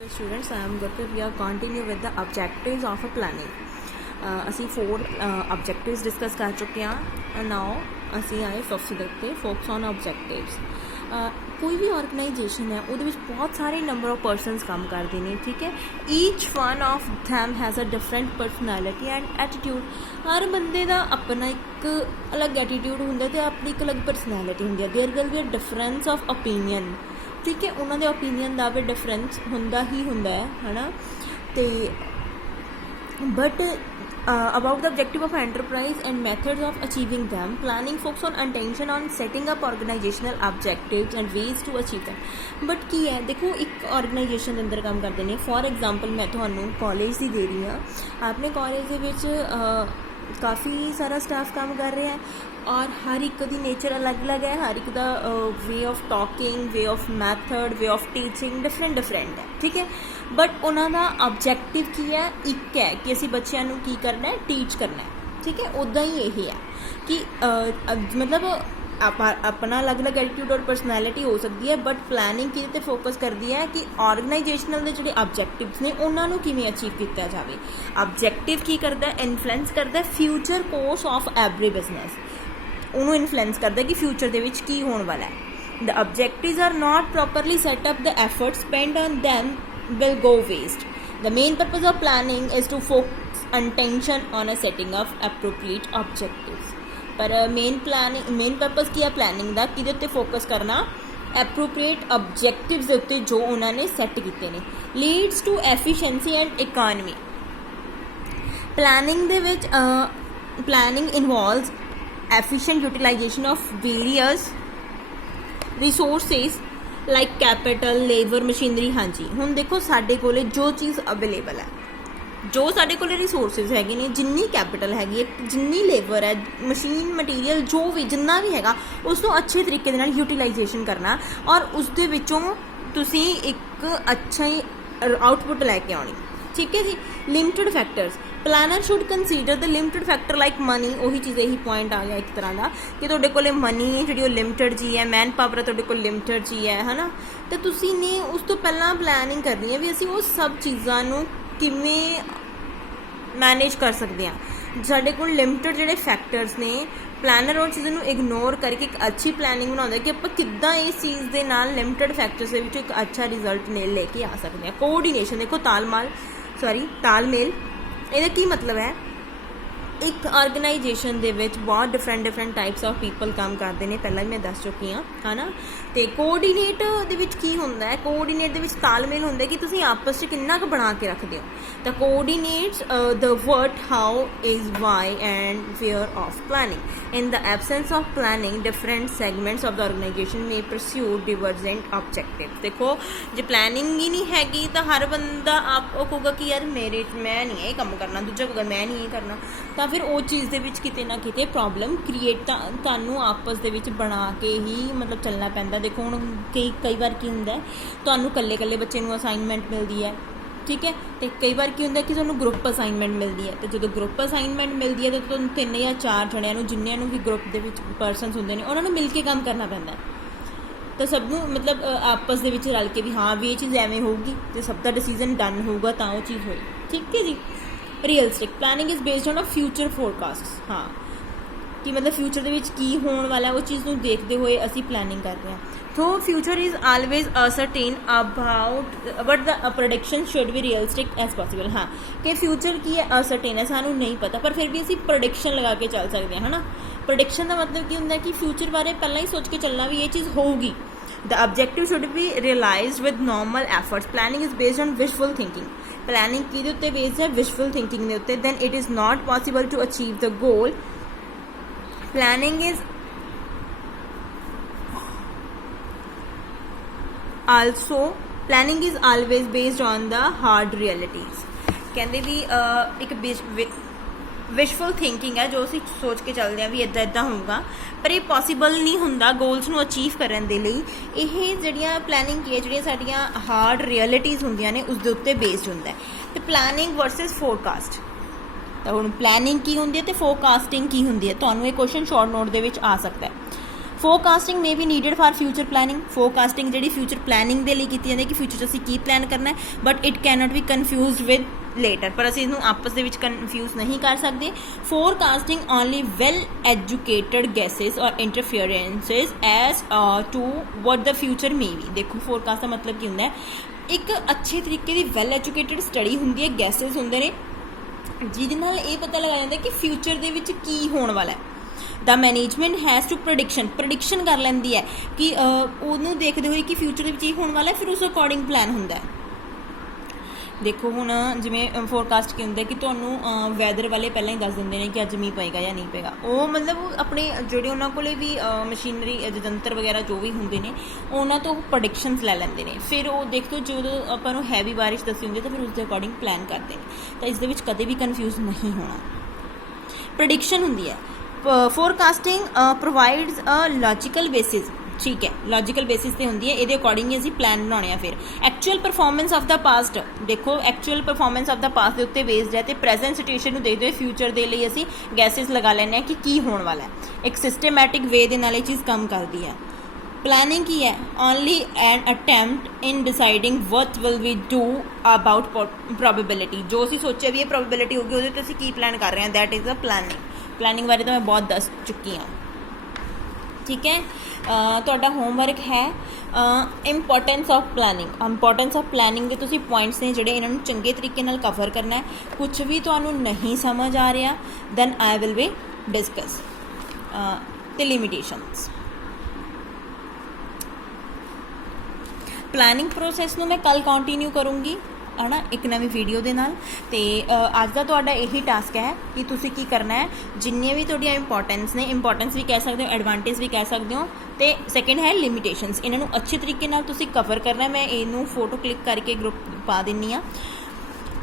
Students, I am Gurpreet. We are continue with the objectives of a planning. ਅਸੀਂ 4 objectives discuss ਕਰ ਚੁੱਕੇ ਹਾਂ. Now ਅਸੀਂ ਆਏ 5th ਦੇ ਉੱਤੇ focus on objectives. ਕੋਈ ਵੀ ਆਰਗੇਨਾਈਜੇਸ਼ਨ ਹੈ ਉਹਦੇ ਵਿੱਚ ਬਹੁਤ ਸਾਰੇ ਨੰਬਰ ਆਫ ਪਰਸਨਸ ਕੰਮ ਕਰਦੇ ਨੇ, ਠੀਕ ਹੈ. Each one of them has a different personality and attitude. ਹਰ ਬੰਦੇ ਦਾ ਆਪਣਾ ਇੱਕ ਅਲੱਗ ਐਟੀਟਿਊਡ ਹੁੰਦਾ ਅਤੇ ਆਪਣੀ ਇੱਕ ਅਲੱਗ ਪਰਸਨੈਲਿਟੀ ਹੁੰਦੀ ਹੈ. There will be a difference of opinion, ਠੀਕ ਹੈ. ਉਹਨਾਂ ਦੇ ਓਪੀਨੀਅਨ ਦਾ ਵੀ ਡਿਫਰੈਂਸ ਹੁੰਦਾ ਹੀ ਹੁੰਦਾ ਹੈ ਨਾ. ਅਤੇ but about the objective of enterprise and methods of achieving them, planning focus on attention on setting up organizational objectives and ways to achieve them. But ਕੀ ਹੈ, ਦੇਖੋ ਇੱਕ ਆਰਗੇਨਾਈਜੇਸ਼ਨ ਦੇ ਅੰਦਰ ਕੰਮ ਕਰਦੇ ਨੇ. ਫੋਰ ਐਗਜ਼ਾਮਪਲ ਮੈਂ ਤੁਹਾਨੂੰ ਕਾਲਜ ਦੀ ਦੇ ਰਹੀ ਹਾਂ. ਆਪਣੇ ਕਾਲਜ ਦੇ ਵਿੱਚ ਕਾਫੀ ਸਾਰਾ ਸਟਾਫ ਕੰਮ ਕਰ ਰਿਹਾ ਹੈ ਔਰ ਹਰ ਇੱਕ ਦੀ ਨੇਚਰ ਅਲੱਗ-ਅਲੱਗ ਹੈ. ਹਰ ਇੱਕ ਦਾ way of talking, way of method, way of teaching different ਹੈ, ਠੀਕ ਹੈ. ਬਟ ਉਹਨਾਂ ਦਾ ਆਬਜੈਕਟਿਵ ਕੀ ਹੈ? ਇੱਕ ਹੈ ਕਿ ਅਸੀਂ ਬੱਚਿਆਂ ਨੂੰ ਕੀ ਕਰਨਾ ਹੈ, ਟੀਚ ਕਰਨਾ ਹੈ, ਠੀਕ ਹੈ. ਉੱਦਾਂ ਹੀ ਇਹ ਹੈ ਕਿ ਮਤਲਬ ਆਪਣਾ ਅਲੱਗ-ਅਲੱਗ ਐਟੀਟਿਊਡ ਔਰ ਪਰਸਨੈਲਿਟੀ ਹੋ ਸਕਦੀ ਹੈ, ਬਟ ਪਲੈਨਿੰਗ ਕਿਹਦੇ 'ਤੇ ਫੋਕਸ ਕਰਦੀ ਹੈ ਕਿ ਆਰਗੇਨਾਈਜੇਸ਼ਨਲ ਦੇ ਜਿਹੜੇ ਆਬਜੈਕਟਿਵਸ ਨੇ ਉਹਨਾਂ ਨੂੰ ਕਿਵੇਂ ਅਚੀਵ ਕੀਤਾ ਜਾਵੇ. ਆਬਜੈਕਟਿਵ ਕੀ ਕਰਦਾ? ਇਨਫਲੂਐਂਸ ਕਰਦਾ future course of every business. ਉਹਨੂੰ ਇਨਫਲੂਐਂਸ ਕਰਦਾ ਕਿ ਫਿਊਚਰ ਦੇ ਵਿੱਚ ਕੀ ਹੋਣ ਵਾਲਾ ਹੈ. ਦ objectives are not properly set up, the effort spent on them will go waste. The main purpose of planning is to focus attention on a setting of appropriate objectives. ਪਰ main purpose ਕੀ ਹੈ planning ਦਾ? ਕਿਹਦੇ ਉੱਤੇ focus ਕਰਨਾ? Appropriate objectives ਦੇ ਉੱਤੇ ਜੋ ਉਹਨਾਂ ਨੇ ਸੈੱਟ ਕੀਤੇ ਨੇ. Leads to efficiency and economy. Planning ਦੇ ਵਿੱਚ planning involves efficient utilization of various resources like capital, labor, machinery. ਹਾਂਜੀ, ਹੁਣ ਦੇਖੋ ਸਾਡੇ ਕੋਲੇ ਜੋ ਚੀਜ਼ ਅਵੇਲੇਬਲ ਹੈ, ਜੋ ਸਾਡੇ ਕੋਲੇ ਰਿਸੋਰਸਿਸ ਹੈਗੇ ਨੇ, ਜਿੰਨੀ ਕੈਪੀਟਲ ਹੈਗੀ ਹੈ, ਜਿੰਨੀ ਲੇਬਰ ਹੈ, ਮਸ਼ੀਨ ਮਟੀਰੀਅਲ, ਜੋ ਵੀ ਜਿੰਨਾ ਵੀ ਹੈਗਾ ਉਸ ਨੂੰ ਅੱਛੇ ਤਰੀਕੇ ਦੇ ਨਾਲ ਯੂਟੀਲਾਈਜੇਸ਼ਨ ਕਰਨਾ ਔਰ ਉਸ ਦੇ ਵਿੱਚੋਂ ਤੁਸੀਂ ਇੱਕ ਅੱਛਾ ਹੀ ਆਊਟਪੁੱਟ ਲੈ ਕੇ ਆਉਣੀ, ਠੀਕ ਹੈ ਜੀ. Limited factors. Planner should consider the limited factor like money. ਉਹੀ ਚੀਜ਼, ਇਹੀ ਪੁਆਇੰਟ ਆ ਗਿਆ ਇੱਕ ਤਰ੍ਹਾਂ ਦਾ ਕਿ ਤੁਹਾਡੇ ਕੋਲ ਮਨੀ ਜਿਹੜੀ ਉਹ ਲਿਮਿਟਡ ਜੀ ਹੈ, ਮੈਨ ਪਾਵਰ ਤੁਹਾਡੇ ਕੋਲ ਲਿਮਿਟਡ ਜੀ ਹੈ ਨਾ. ਅਤੇ ਤੁਸੀਂ ਨੇ ਉਸ ਤੋਂ ਪਹਿਲਾਂ ਪਲੈਨਿੰਗ ਕਰਨੀ ਹੈ ਵੀ ਅਸੀਂ ਉਹ ਸਭ ਚੀਜ਼ਾਂ ਨੂੰ ਕਿਵੇਂ ਮੈਨੇਜ ਕਰ ਸਕਦੇ ਹਾਂ. ਸਾਡੇ ਕੋਲ ਲਿਮਿਟਡ ਜਿਹੜੇ ਫੈਕਟਰਸ ਨੇ, ਪਲੈਨਰ ਉਹ ਚੀਜ਼ਾਂ ਨੂੰ ਇਗਨੋਰ ਕਰਕੇ ਇੱਕ ਅੱਛੀ ਪਲੈਨਿੰਗ ਬਣਾਉਂਦਾ ਕਿ ਆਪਾਂ ਕਿੱਦਾਂ ਇਸ ਚੀਜ਼ ਦੇ ਨਾਲ ਲਿਮਿਟਡ ਫੈਕਟਰਸ ਦੇ ਵਿੱਚ ਇੱਕ ਅੱਛਾ ਰਿਜ਼ਲਟ ਲੈ ਕੇ ਆ ਸਕਦੇ ਹਾਂ. ਕੋਆਰਡੀਨੇਸ਼ਨ ਦੇਖੋ, ਤਾਲਮੇਲ. ਇਹਦਾ ਕੀ ਮਤਲਬ ਹੈ? ਇੱਕ ਆਰਗੇਨਾਈਜੇਸ਼ਨ ਦੇ ਵਿੱਚ ਬਹੁਤ ਡਿਫਰੈਂਟ ਟਾਈਪਸ ਆਫ ਪੀਪਲ ਕੰਮ ਕਰਦੇ ਨੇ, ਪਹਿਲਾਂ ਵੀ ਮੈਂ ਦੱਸ ਚੁੱਕੀ ਹਾਂ, ਹੈ ਨਾ. ਅਤੇ ਕੋਆਰਡੀਨੇਟ ਦੇ ਵਿੱਚ ਕੀ ਹੁੰਦਾ ਹੈ? ਕੋਆਰਡੀਨੇਟ ਦੇ ਵਿੱਚ ਤਾਲਮੇਲ ਹੁੰਦਾ ਕਿ ਤੁਸੀਂ ਆਪਸ 'ਚ ਕਿੰਨਾ ਕੁ ਬਣਾ ਕੇ ਰੱਖਦੇ ਹੋ. ਤਾਂ coordinates the word, how, is, why and where of planning. In the absence of planning different segments of the organisation may pursue divergent objective. ਦੇਖੋ, ਜੇ ਪਲੈਨਿੰਗ ਹੀ ਨਹੀਂ ਹੈਗੀ ਤਾਂ ਹਰ ਬੰਦਾ ਉਹ ਕਹੂਗਾ ਕਿ ਯਾਰ ਮੈਂ ਨਹੀਂ ਇਹ ਕੰਮ ਕਰਨਾ, ਦੂਜਾ ਕਹੂਗਾ ਮੈਂ ਨਹੀਂ ਇਹ ਕਰਨਾ. ਤਾਂ ਫਿਰ ਉਹ ਚੀਜ਼ ਦੇ ਵਿੱਚ ਕਿਤੇ ਨਾ ਕਿਤੇ ਪ੍ਰੋਬਲਮ ਕ੍ਰੀਏਟ ਤਾਂ ਤੁਹਾਨੂੰ ਆਪਸ ਦੇ ਵਿੱਚ ਬਣਾ ਕੇ ਹੀ ਮਤਲਬ ਚੱਲਣਾ ਪੈਂਦਾ. ਦੇਖੋ ਹੁਣ ਕਈ ਵਾਰ ਕੀ ਹੁੰਦਾ, ਤੁਹਾਨੂੰ ਇਕੱਲੇ ਬੱਚੇ ਨੂੰ ਅਸਾਈਨਮੈਂਟ ਮਿਲਦੀ ਹੈ, ਠੀਕ ਹੈ. ਅਤੇ ਕਈ ਵਾਰ ਕੀ ਹੁੰਦਾ ਕਿ ਤੁਹਾਨੂੰ ਗਰੁੱਪ ਅਸਾਈਨਮੈਂਟ ਮਿਲਦੀ ਹੈ. ਅਤੇ ਜਦੋਂ ਗਰੁੱਪ ਅਸਾਈਨਮੈਂਟ ਮਿਲਦੀ ਹੈ ਤਾਂ ਤੁਹਾਨੂੰ 3 ਜਾਂ 4 ਜਣਿਆਂ ਨੂੰ, ਜਿੰਨਿਆਂ ਨੂੰ ਵੀ ਗਰੁੱਪ ਦੇ ਵਿੱਚ ਪਰਸਨਸ ਹੁੰਦੇ ਨੇ, ਉਹਨਾਂ ਨੂੰ ਮਿਲ ਕੇ ਕੰਮ ਕਰਨਾ ਪੈਂਦਾ. ਤਾਂ ਸਭ ਨੂੰ ਮਤਲਬ ਆਪਸ ਦੇ ਵਿੱਚ ਰਲ ਕੇ ਵੀ ਹਾਂ ਵੀ ਇਹ ਚੀਜ਼ ਐਵੇਂ ਹੋਊਗੀ ਅਤੇ ਸਭ ਦਾ ਡਿਸੀਜ਼ਨ ਡਨ ਹੋਊਗਾ ਤਾਂ ਉਹ ਚੀਜ਼ ਹੋਈ, ਠੀਕ ਹੈ ਜੀ. Realistic planning is based on a future forecast. ਹਾਂ, ਕਿ ਮਤਲਬ ਫਿਊਚਰ ਦੇ ਵਿੱਚ ਕੀ ਹੋਣ ਵਾਲਾ ਉਹ ਚੀਜ਼ ਨੂੰ ਦੇਖਦੇ ਹੋਏ ਅਸੀਂ ਪਲੈਨਿੰਗ ਕਰਦੇ ਹਾਂ. So future is always uncertain but the prediction should be realistic as possible. ਹਾਂ, ਕਿ ਫਿਊਚਰ ਕੀ ਹੈ, ਅਸਰਟੇਨ ਹੈ, ਸਾਨੂੰ ਨਹੀਂ ਪਤਾ, ਪਰ ਫਿਰ ਵੀ ਅਸੀਂ ਪ੍ਰੈਡਿਕਸ਼ਨ ਲਗਾ ਕੇ ਚੱਲ ਸਕਦੇ ਹਾਂ, ਹੈ ਨਾ. ਪ੍ਰੈਡਿਕਸ਼ਨ ਦਾ ਮਤਲਬ ਕੀ ਹੁੰਦਾ ਕਿ ਫਿਊਚਰ ਬਾਰੇ ਪਹਿਲਾਂ ਹੀ ਸੋਚ ਕੇ ਚੱਲਣਾ ਵੀ ਇਹ ਚੀਜ਼ ਹੋਊਗੀ. The objective should be realized with normal efforts. Planning is based on wishful thinking. Planning ਕਿਹਦੇ ਉੱਤੇ based ਹੈ? wishful thinking ਦੇ ਉੱਤੇ. Then it is not possible to achieve the goal. Planning is always based on the hard realities. ਕਹਿੰਦੇ ਵੀ ਇੱਕ ਵਿਸ਼ਫੁਲ thinking ਹੈ ਜੋ ਅਸੀਂ ਸੋਚ ਕੇ ਚੱਲਦੇ ਹਾਂ ਵੀ ਇੱਦਾਂ ਹੋਊਗਾ, ਪਰ ਇਹ ਪੋਸੀਬਲ ਨਹੀਂ ਹੁੰਦਾ ਗੋਲਸ ਨੂੰ ਅਚੀਵ ਕਰਨ ਦੇ ਲਈ. ਇਹ ਜਿਹੜੀਆਂ ਪਲੈਨਿੰਗ ਕੀ ਹੈ, ਜਿਹੜੀਆਂ ਸਾਡੀਆਂ ਹਾਰਡ ਰਿਐਲਿਟੀਜ਼ ਹੁੰਦੀਆਂ ਨੇ ਉਸ ਦੇ ਉੱਤੇ ਬੇਸਡ ਹੁੰਦਾ ਹੈ. ਅਤੇ ਪਲੈਨਿੰਗ ਵਰਸਸ ਫੋਰਕਾਸਟ. ਤਾਂ ਹੁਣ ਪਲੈਨਿੰਗ ਕੀ ਹੁੰਦੀ ਹੈ ਅਤੇ ਫੋਰਕਾਸਟਿੰਗ ਕੀ ਹੁੰਦੀ ਹੈ? ਤੁਹਾਨੂੰ ਇਹ ਕੁਐਸਚਨ ਸ਼ਾਰਟ ਨੋਟ ਦੇ ਵਿੱਚ ਆ ਸਕਦਾ ਹੈ. Forecasting may be needed for future planning. Forecasting जी फ्यूचर प्लैनिंग के लिए की जाती है कि फ्यूचर असीं की प्लैन करना है, but it cannot be confuse with letter, पर असीं इनू आपस दे विच कन्फ्यूज नहीं कर सकते। Forecasting only well educated guesses और interferences as to what the future may be. देखो फोरकास्ट का मतलब की होंदा है, एक अच्छे तरीके की वैल एजुकेटेड स्टडी होंदी है, गैसेस होंदे ने जिहदे नाल ये पता लगाया जाता है कि फ्यूचर दे विच की होने वाला है। The management has to prediction कर लैंदी है कि उन्होंने देखते हुए कि फ्यूचर के ये होने वाला है, फिर उस अकॉर्डिंग प्लैन होंदा है। देखो हुण जिवें फोरकास्ट की होंदा है कि तुहानूं वैदर वाले पहलां ही दस दिंदे ने कि अज मींह पेगा या नहीं पेगा। वो मतलब अपने जिहड़े उन्हां कोले भी मशीनरी जंतर वगैरह जो भी होंदे ने उन्हां तो प्रडिक्शनस लै लैंदे ने, फिर वो देखो जो आपां नूं हैवी बारिश दसी हुंदी तो फिर उसके अकॉर्डिंग प्लैन करते हैं। तो इस दे विच कदे भी कन्फ्यूज नहीं होना। प्रडिक्शन हुंदी है। Forecasting provides a logical basis, ठीक है, लॉजिकल बेसिस ते होंदी है, ये अकॉर्डिंग ही असीं प्लैन बनाने हैं। फिर actual performance of the past, देखो actual performance of the past के उत्ते बेस्ड है, तो प्रेजेंट सिचुएशन को देखते हुए फ्यूचर के लिए असीं गैसेस लगा लैंदे हैं कि की होने वाला है। एक सिस्टमैटिक वे दे नाल ये चीज़ काम करती है। प्लैनिंग की है, only an attempt in deciding what will we do about probability. जो असीं सोचा भी ये प्रोबेबिलिटी होगी उहदे ते असीं की प्लैन कर रहे हैं, that is a planning. Planning बारे तो मैं बहुत दस चुकी हाँ, ठीक है। तुहाडा होमवर्क है importance of planning. Importance of planning के तुसीं पॉइंट्स ने जिहड़े इन्हां नूं चंगे तरीके नाल कवर करना है। कुछ भी तुहानूं नहीं समझ आ रहा then I will be discuss the limitations. Planning process नूं मैं कल कंटिन्यू करूँगी है ना, एक नवी वीडियो के नाल। तो अज का तुहाडा यही टास्क है कि तुसीं की करना है, जिन्ने भी तुहाडियां इंपोर्टेंस ने, इंपोर्टेंस भी कह सकते हो, एडवांटेज भी कह सकते हो, तो सैकेंड है लिमिटेशंस, इन्हां नूं अच्छे तरीके नाल तुसीं कवर करना है। मैं इनू फोटो क्लिक करके ग्रुप पा दिंदी हाँ।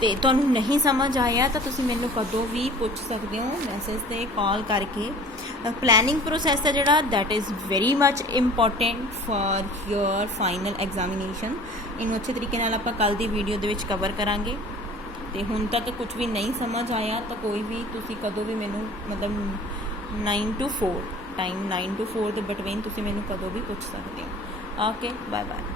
तो तुहानूं नहीं समझ आया तो तुसीं मैनूं कदों भी पूछ सकते हो, मैसेज ते कॉल करके। प्लैनिंग प्रोसैस है जिहड़ा that is very much important for your final examination. इनू अच्छे तरीके नाल आपां कल दी वीडियो दे विच कवर करांगे। तो हुण तक कुछ भी नहीं समझ आया तो कोई भी तुसीं कदों भी मैनूं मतलब 9 to 4 टाइम 9 to 4 के बिटवीन तुसीं मैनूं कदों भी पूछ सकते हो। Okay, bye bye.